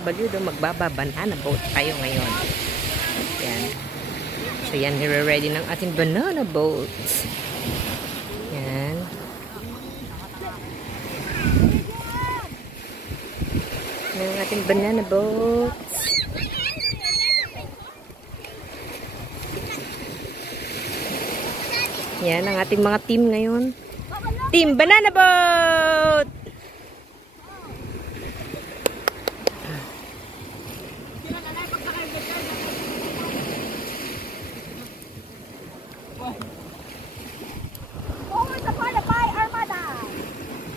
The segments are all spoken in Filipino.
Baliw daw magbaba-banana boat tayo ngayon. Yan. So yan, nire-ready ng ating banana boat. Yan. Yan ang ating banana boat. Yan ang ating mga team ngayon. Team Banana Boat!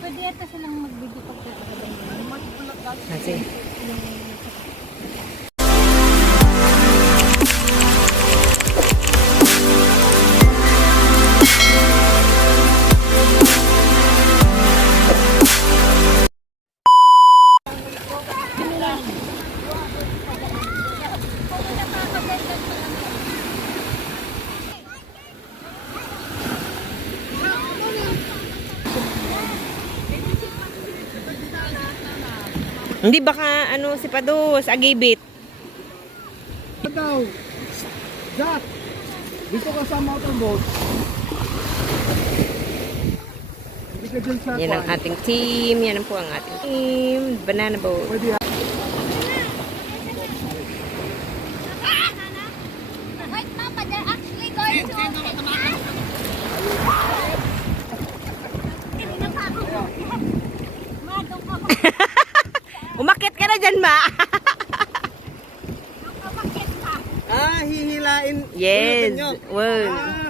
Pwede ata silang magbibig pagkakagaling. Kasi hindi baka ano si Pados, agibit. Daw. Jack. Dito ka sa motorboat. Hindi ka dyan sa Yan ang ating team. Yan po ang ating team. Banana Boat. Pwede yan. Wait, Mama, they're actually going to Umakit ka na dyan, ma. Ah, hihilain. Yes. Ulitin nyo. Well. Ah.